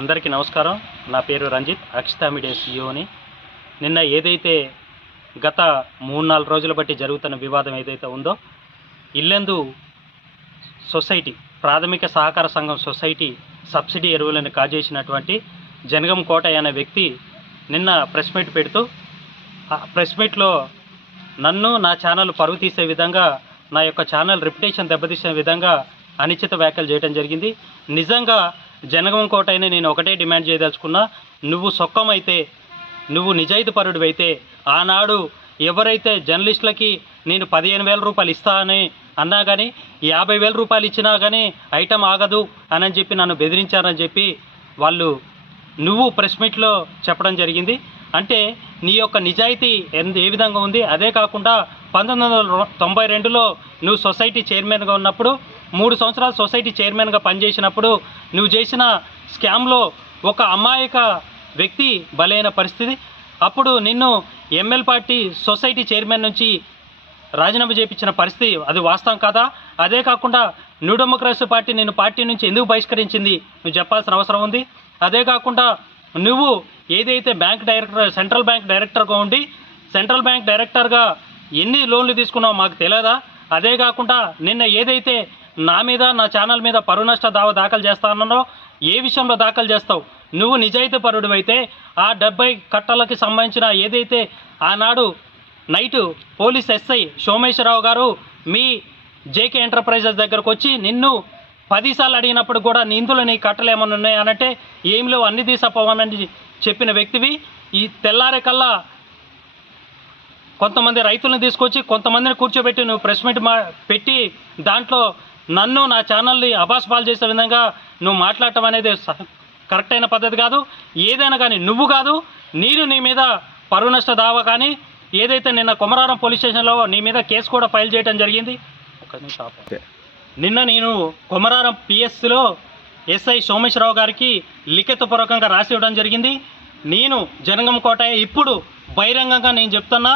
అందరికీ నమస్కారం. నా పేరు రంజిత్ అక్షిత మీడియా సీఈఓని. నిన్న ఏదైతే గత మూడు నాలుగు రోజుల బట్టి జరుగుతున్న వివాదం ఏదైతే ఉందో ఇల్లెందు సొసైటీ ప్రాథమిక సహకార సంఘం సొసైటీ సబ్సిడీ ఎరువులను కాజేసినటువంటి జనగం కోటయ్య అనే వ్యక్తి నిన్న ప్రెస్ మీట్ పెడుతూ ప్రెస్ మీట్లో నన్ను నా ఛానల్ పరుగు తీసే విధంగా నా యొక్క ఛానల్ రిప్యుటేషన్ దెబ్బతీసే విధంగా అనిశ్చిత వ్యాఖ్యలు చేయడం జరిగింది. నిజంగా జనగం కోటైన నేను ఒకటే డిమాండ్ చేయదలుచుకున్నా నువ్వు సొక్కమైతే నువ్వు నిజాయితీపరుడు అయితే ఆనాడు ఎవరైతే జర్నలిస్టులకి నేను పదిహేను వేల రూపాయలు ఇస్తా అని అన్నా కానీ యాభై వేల రూపాయలు ఇచ్చినా కానీ ఐటమ్ ఆగదు అని చెప్పి నన్ను బెదిరించారని చెప్పి వాళ్ళు నువ్వు ప్రెస్ మీట్లో చెప్పడం జరిగింది. అంటే నీ యొక్క నిజాయితీ ఎంత ఏ విధంగా ఉంది? అదే కాకుండా పంతొమ్మిది వందల తొంభై రెండులో నువ్వు సొసైటీ చైర్మన్గా ఉన్నప్పుడు మూడు సంవత్సరాలు సొసైటీ చైర్మన్గా పనిచేసినప్పుడు నువ్వు చేసిన స్కామ్లో ఒక అమాయక వ్యక్తి బలైన పరిస్థితి. అప్పుడు నిన్ను ఎంఎల్ పార్టీ సొసైటీ చైర్మన్ నుంచి రాజీనామా చేయించిన పరిస్థితి అది వాస్తవం కదా? అదే కాకుండా న్యూ డెమోక్రసీ పార్టీ నేను పార్టీ నుంచి ఎందుకు బహిష్కరించింది? నువ్వు చెప్పాల్సిన అవసరం ఉంది. అదే కాకుండా నువ్వు ఏదైతే బ్యాంక్ డైరెక్టర్ సెంట్రల్ బ్యాంక్ డైరెక్టర్గా ఉండి సెంట్రల్ బ్యాంక్ డైరెక్టర్గా ఎన్ని లోన్లు తీసుకున్నావో మాకు తెలియదా? అదే కాకుండా నిన్న ఏదైతే నా మీద నా ఛానల్ మీద పరునష్ట నష్ట దావా దాఖలు చేస్తానో ఏ విషయంలో దాఖలు చేస్తావు? నువ్వు నిజాయితీ పరుడు అయితే ఆ డెబ్బై కట్టలకి సంబంధించిన ఏదైతే ఆనాడు నైటు పోలీస్ ఎస్ఐ సోమేశ్వరరావు గారు మీ జేకే ఎంటర్ప్రైజెస్ దగ్గరకు వచ్చి నిన్ను పదిసార్లు అడిగినప్పుడు కూడా నిందులు నీ కట్టలు ఏమైనా ఉన్నాయనంటే ఏం లేవు అన్ని తీసపోవని చెప్పిన వ్యక్తివి. ఈ తెల్లారే కల్లా కొంతమంది రైతులను తీసుకొచ్చి కొంతమందిని కూర్చోబెట్టి నువ్వు ప్రెస్ మీట్ మా పెట్టి దాంట్లో నన్ను నా ఛానల్ని అబాస్పాలు చేసే విధంగా నువ్వు మాట్లాడటం అనేది కరెక్ట్ అయిన పద్ధతి కాదు. ఏదైనా కానీ నువ్వు కాదు నేను నీ మీద పరువు నష్ట దావా కానీ ఏదైతే నిన్న కొమరారం పోలీస్ స్టేషన్లో నీ మీద కేసు కూడా ఫైల్ చేయడం జరిగింది. నిన్న నేను కొమరారం పిఎస్సిలో ఎస్ఐ సోమేశ్వరరావు గారికి లిఖితపూర్వకంగా రాసి ఇవ్వడం జరిగింది. నేను జనగం కోటయ్య ఇప్పుడు బహిరంగంగా నేను చెప్తున్నా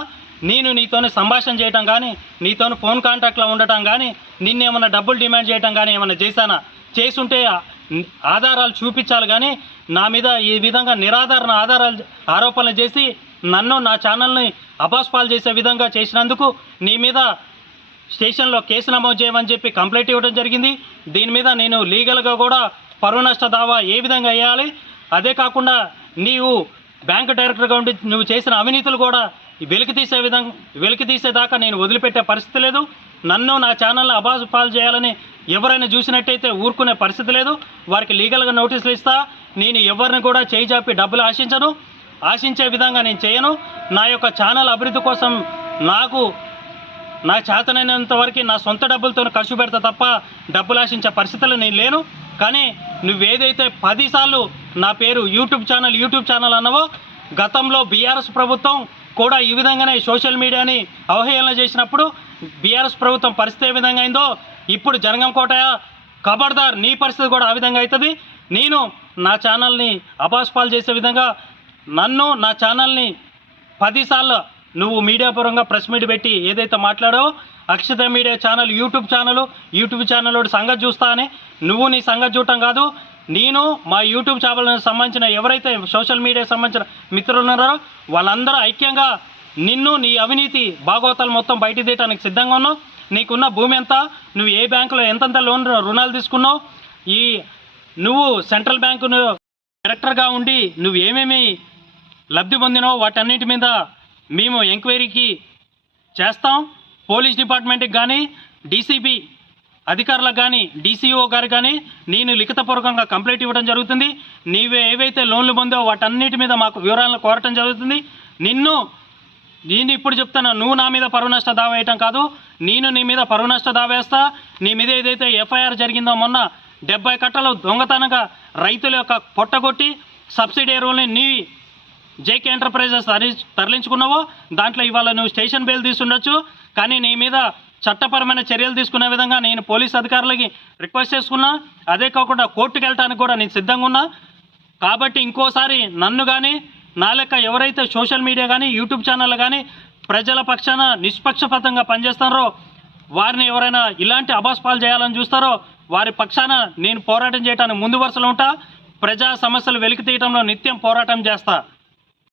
నేను నీతోని సంభాషణ చేయటం కానీ నీతోని ఫోన్ కాంటాక్ట్లో ఉండటం కానీ నిన్ను డబ్బులు డిమాండ్ చేయటం కానీ ఏమైనా చేశానా? చేసుంటే ఆధారాలు చూపించాలి కానీ నా మీద ఈ విధంగా నిరాధారణ ఆధారాలు ఆరోపణలు చేసి నన్ను నా ఛానల్ని అపాస్పాలు చేసే విధంగా చేసినందుకు నీ మీద స్టేషన్లో కేసు నమోదు చేయమని చెప్పి కంప్లైంట్ ఇవ్వడం జరిగింది. దీని మీద నేను లీగల్గా కూడా పరువు నష్ట దావా ఏ విధంగా వేయాలి? అదే కాకుండా నీవు బ్యాంక్ డైరెక్టర్గా ఉండి నువ్వు చేసిన అవినీతులు కూడా వెలికి తీసే విధంగా వెలికి తీసేదాకా నేను వదిలిపెట్టే పరిస్థితి లేదు. నన్ను నా ఛానల్ని అబాజు పాలు చేయాలని ఎవరైనా చూసినట్టయితే ఊరుకునే పరిస్థితి లేదు. వారికి లీగల్గా నోటీసులు ఇస్తా. నేను ఎవరిని కూడా చేయి చాపి డబ్బులు ఆశించను. ఆశించే విధంగా నేను చేయను. నా యొక్క ఛానల్ అభివృద్ధి కోసం నాకు నా చేతనైనంత వరకు నా సొంత డబ్బులతో ఖర్చు పెడతా తప్ప డబ్బులు ఆశించే పరిస్థితులు నేను లేను. కానీ నువ్వేదైతే పదిసార్లు నా పేరు యూట్యూబ్ ఛానల్ యూట్యూబ్ ఛానల్ అన్నవో గతంలో బీఆర్ఎస్ ప్రభుత్వం కూడా ఈ విధంగానే సోషల్ మీడియాని అవహేళన చేసినప్పుడు బీఆర్ఎస్ ప్రభుత్వం పరిస్థితి ఏ విధంగా అయిందో ఇప్పుడు జనగం కోటయ్య ఖబర్దార్ నీ పరిస్థితి కూడా ఆ విధంగా అవుతుంది. నేను నా ఛానల్ని అపాస్పాలు చేసే విధంగా నన్ను నా ఛానల్ని పదిసార్లు నువ్వు మీడియా పరంగా ప్రెస్ మీట్ పెట్టి ఏదైతే మాట్లాడో Akshata media channel YouTube channel YouTube channel సంగతి చూస్తా అని. నువ్వు నీ సంగతి చూడటం కాదు నేను మా యూట్యూబ్ ఛానల్ సంబంధించిన ఎవరైతే సోషల్ మీడియా సంబంధించిన మిత్రులు ఉన్నారో వాళ్ళందరూ ఐక్యంగా నిన్ను నీ అవినీతి భాగవతాలు మొత్తం బయట తీయటానికి సిద్ధంగా ఉన్నావు. నీకున్న భూమి ఎంత? నువ్వు ఏ బ్యాంకులో ఎంతెంత లోన్ రుణాలు తీసుకున్నావు? ఈ నువ్వు సెంట్రల్ బ్యాంకు డైరెక్టర్గా ఉండి నువ్వు ఏమేమి లబ్ధి పొందినావు వాటన్నిటి మీద మేము ఎంక్వైరీకి చేస్తాం. పోలీస్ డిపార్ట్మెంట్కి కానీ డీసీబీ అధికారులకు కానీ డీసీఓ గారు కానీ నేను లిఖితపూర్వకంగా కంప్లైంట్ ఇవ్వడం జరుగుతుంది. నీవే ఏవైతే లోన్లు పొందావో వాటన్నిటి మీద మాకు వివరాలను కోరటం జరుగుతుంది. నిన్ను నేను ఇప్పుడు చెప్తాను నువ్వు నా మీద పరువు నష్ట దావా వేయటం కాదు. నేను నీ మీద పరువు నష్ట దావేస్తా నీ మీద ఏదైతే ఎఫ్ఐఆర్ జరిగిందో మొన్న డెబ్బై కట్టలు దొంగతనంగా రైతుల యొక్క పొట్టగొట్టి సబ్సిడీ ఎరువుల్ని నీ జేకే ఎంటర్ప్రైజెస్ తరలి తరలించుకున్నావో దాంట్లో ఇవాళ నువ్వు స్టేషన్ బెయిల్ తీసుండొచ్చు కానీ నీ మీద చట్టపరమైన చర్యలు తీసుకునే విధంగా నేను పోలీస్ అధికారులకి రిక్వెస్ట్ చేసుకున్నా. అదే కాకుండా కోర్టుకు వెళ్ళడానికి కూడా నేను సిద్ధంగా ఉన్నా. కాబట్టి ఇంకోసారి నన్ను కానీ నా లెక్క ఎవరైతే సోషల్ మీడియా కానీ యూట్యూబ్ ఛానల్ కానీ ప్రజల పక్షాన నిష్పక్షపాతంగా పనిచేస్తారో వారిని ఎవరైనా ఇలాంటి అభాస్పాలు చేయాలని చూస్తారో వారి పక్షాన నేను పోరాటం చేయడానికి ముందు వరుసలో ఉంటా. ప్రజా సమస్యలు వెలికి తీయడంలో నిత్యం పోరాటం చేస్తా.